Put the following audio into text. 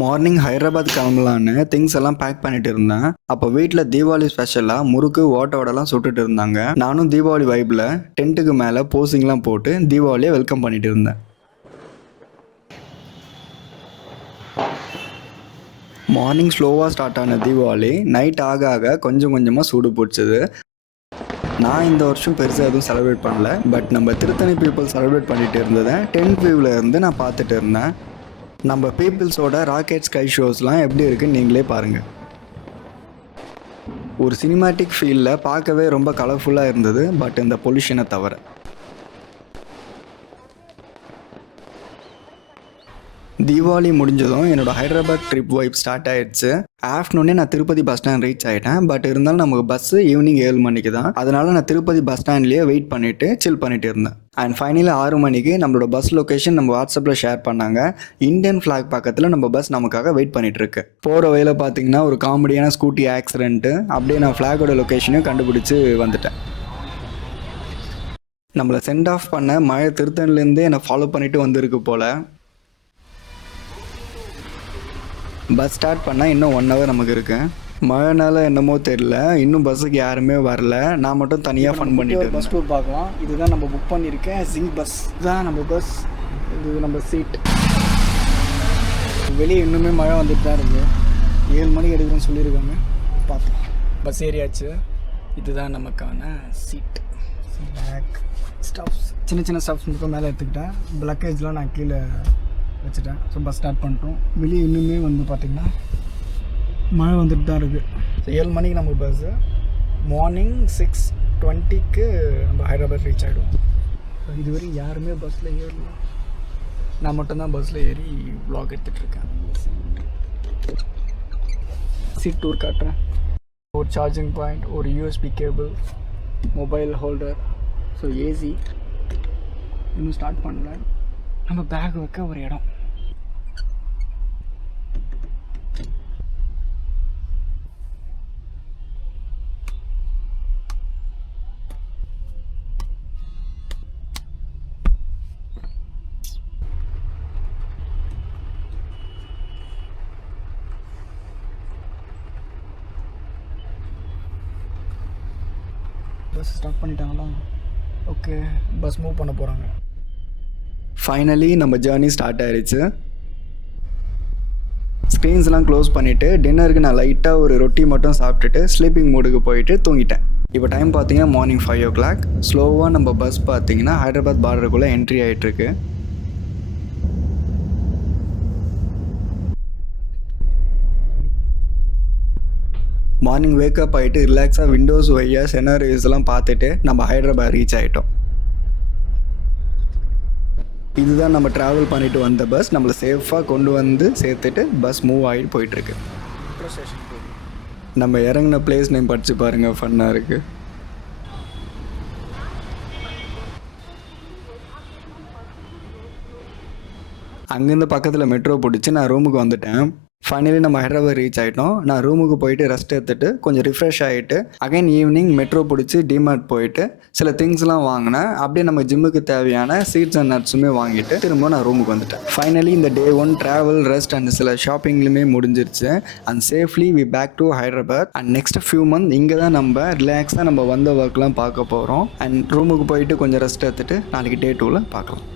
Morning Hyderabad கிளம்பலான்னு things எல்லாம் back பண்ணிட்டு இருந்தேன். அப்போ வீட்டில் தீபாவளி ஸ்பெஷலாக முறுக்கு ஓட்டோடலாம் சுட்டுட்டு இருந்தாங்க. நானும் தீபாவளி வைப்பில் டென்ட்டுக்கு மேலே போசிங்லாம் போட்டு தீபாவளியை வெல்கம் பண்ணிட்டு இருந்தேன். மார்னிங் ஸ்லோவாக ஸ்டார்ட் ஆன தீபாவளி நைட் ஆக ஆக கொஞ்சம் கொஞ்சமாக சூடு பிடிச்சது. நான் இந்த வருஷம் பெருசாக எதுவும் செலிப்ரேட் பண்ணல. பட் நம்ம திருத்தணி பீப்புள் செலிப்ரேட் பண்ணிட்டு இருந்ததை 10th வியூவில் இருந்து நான் பார்த்துட்டு இருந்தேன். நம்ம பீப்புள்ஸோட ராக்கெட் ஸ்கை ஷோஸ்லாம் எப்படி இருக்குன்னு நீங்களே பாருங்கள். ஒரு சினிமாட்டிக் ஃபீலில் பார்க்கவே ரொம்ப கலர்ஃபுல்லாக இருந்தது. பட் இந்த பொல்யூஷனை தவிர தீபாவளி முடிஞ்சதும் என்னோடய ஹைதராபாத் ட்ரிப் வைப் ஸ்டார்ட் ஆகிடுச்சு. ஆஃப்டர்நூனே நான் திருப்பதி பஸ் ஸ்டாண்ட் ரீச் ஆகிட்டேன். பட் இருந்தாலும் நமக்கு பஸ்ஸு ஈவினிங் 7 மணிக்கு தான். அதனால் நான் திருப்பதி பஸ் ஸ்டாண்ட்லேயே வெயிட் பண்ணிவிட்டு சில் பண்ணிட்டு இருந்தேன். அண்ட் ஃபைனலி 6 மணிக்கு நம்மளோட பஸ் லொக்கேஷன் நம்ம வாட்ஸ்அப்பில் ஷேர் பண்ணாங்க. இந்தியன் ஃப்ளாக் பக்கத்தில் நம்ம பஸ் நமக்காக வெயிட் பண்ணிட்டு இருக்கு. போகிற வழியில் பார்த்தீங்கன்னா ஒரு காமெடியான ஸ்கூட்டி ஆக்சிடென்ட்டு. அப்படியே நான் ஃப்ளாகோட லொக்கேஷனையும் கண்டுபிடிச்சி வந்துட்டேன். நம்மளை சென்ட் ஆஃப் பண்ண மழை திருத்தணிலேருந்தே என்னை ஃபாலோ பண்ணிட்டு வந்திருக்கு போல். பஸ் ஸ்டார்ட் பண்ணால் இன்னும் 1 hour நமக்கு இருக்கு. மழைனால என்னமோ தெரியல, இன்னும் பஸ்ஸுக்கு யாருமே வரல. நான் மட்டும் தனியாக ஃபன் பண்ணிட்டு பஸ் டூர் பார்க்கலாம். இதுதான் நம்ம புக் பண்ணியிருக்கேன் ஜிங்க் பஸ் தான் நம்ம பஸ். இது நம்ம சீட். வெளியே இன்னுமே மழை வந்துட்டு தான் இருக்குது. 7 மணிக்கு எடுக்கிறோன்னு சொல்லியிருக்காங்க. பார்க்கலாம். பஸ் ஏரியாச்சு. இதுதான் நமக்கான சீட். பேக் ஸ்டப்ஸ், சின்ன சின்ன ஸ்டப்ஸ் மட்டும் மேலே எடுத்துக்கிட்டேன். லக்கேஜ்லாம் நான் கீழே வச்சுட்டேன். ஸோ பஸ் ஸ்டார்ட் பண்ணிட்டோம். வெளியே இன்னுமே வந்து பார்த்திங்கன்னா மழை வந்துட்டு தான் இருக்குது. ஸோ 7 மணிக்கு நம்ம பஸ்ஸு. மார்னிங் 6:20க்கு நம்ம ஹைதராபாத் ரீச் ஆகிடுவோம். ஸோ இதுவரையும் யாருமே பஸ்ஸில் ஏறல. நான் மட்டும்தான் பஸ்ஸில் ஏறி வ்ளாக் எடுத்துகிட்ருக்கேன். சீட் டூர் காட்டுறேன். ஒரு சார்ஜிங் பாயிண்ட், ஒரு USB cable, mobile holder, so AC. இன்னும் ஸ்டார்ட் பண்ணல. நம்ம பேக் வைக்க ஒரு இடம். பஸ் ஸ்டார்ட் பண்ணிட்டாங்களா? ஓகே, பஸ் மூவ் பண்ண போகிறாங்க. ஃபைனலி நம்ம ஜேர்னி ஸ்டார்ட் ஆகிடுச்சு. ஸ்க்ரீன்ஸ்லாம் க்ளோஸ் பண்ணிவிட்டு டின்னருக்கு நான் லைட்டாக ஒரு ரொட்டி மட்டும் சாப்பிட்டுட்டு ஸ்லீப்பிங் மூடுக்கு போயிட்டு தூங்கிட்டேன். இப்போ டைம் பார்த்தீங்கன்னா மார்னிங் 5 o'clock. ஸ்லோவாக நம்ம பஸ் பார்த்தீங்கன்னா ஹைதராபாத் பார்டருக்குள்ளே என்ட்ரி ஆகிட்டுருக்கு. மார்னிங் வேக்கப் ஆகிட்டு ரிலாக்ஸாக விண்டோஸ் வையாக செனரிஸ்லாம் பார்த்துட்டு நம்ம ஹைதராபாத் ரீச் ஆகிட்டோம். இதுதான் நம்ம ட்ராவல் பண்ணிட்டு வந்த பஸ். நம்மளை சேஃபாக கொண்டு வந்து சேர்த்துட்டு பஸ் மூவ் ஆகிட்டு போயிட்டுருக்கு. நம்ம இறங்கின பிளேஸ் நேம் படித்து பாருங்கள், ஃபன்னாக இருக்குது. அங்கேருந்து பக்கத்தில் மெட்ரோ பிடிச்சி நான் ரூமுக்கு வந்துட்டேன். ஃபைனலி நம்ம ஹைதராபாத் ரீச் ஆகிட்டோம். நான் ரூமுக்கு போயிட்டு ரெஸ்ட் எடுத்துகிட்டு கொஞ்சம் ரிஃப்ரெஷ் ஆகிட்டு அகைன் ஈவினிங் மெட்ரோ பிடிச்சி டிமார்ட் போயிட்டு சில திங்ஸ்லாம் வாங்கினேன். அப்படியே நம்ம ஜிம்முக்கு தேவையான சீட்ஸ் அண்ட் நட்ஸுமே வாங்கிட்டு திரும்ப நான் ரூமுக்கு வந்துட்டேன். ஃபைனலி இந்த டே 1 ட்ராவல், ரெஸ்ட் அண்ட் சில ஷாப்பிங்லுமே முடிஞ்சிருச்சு. And safely we back to Hyderabad. And next few month இங்கே தான் நம்ம ரிலாக்ஸாக நம்ம வந்த ஒர்க்லாம் பார்க்க போகிறோம். அண்ட் ரூமுக்கு போயிட்டு கொஞ்சம் ரெஸ்ட் எடுத்துகிட்டு நாளைக்கு டே 2ல் பார்க்கலாம்.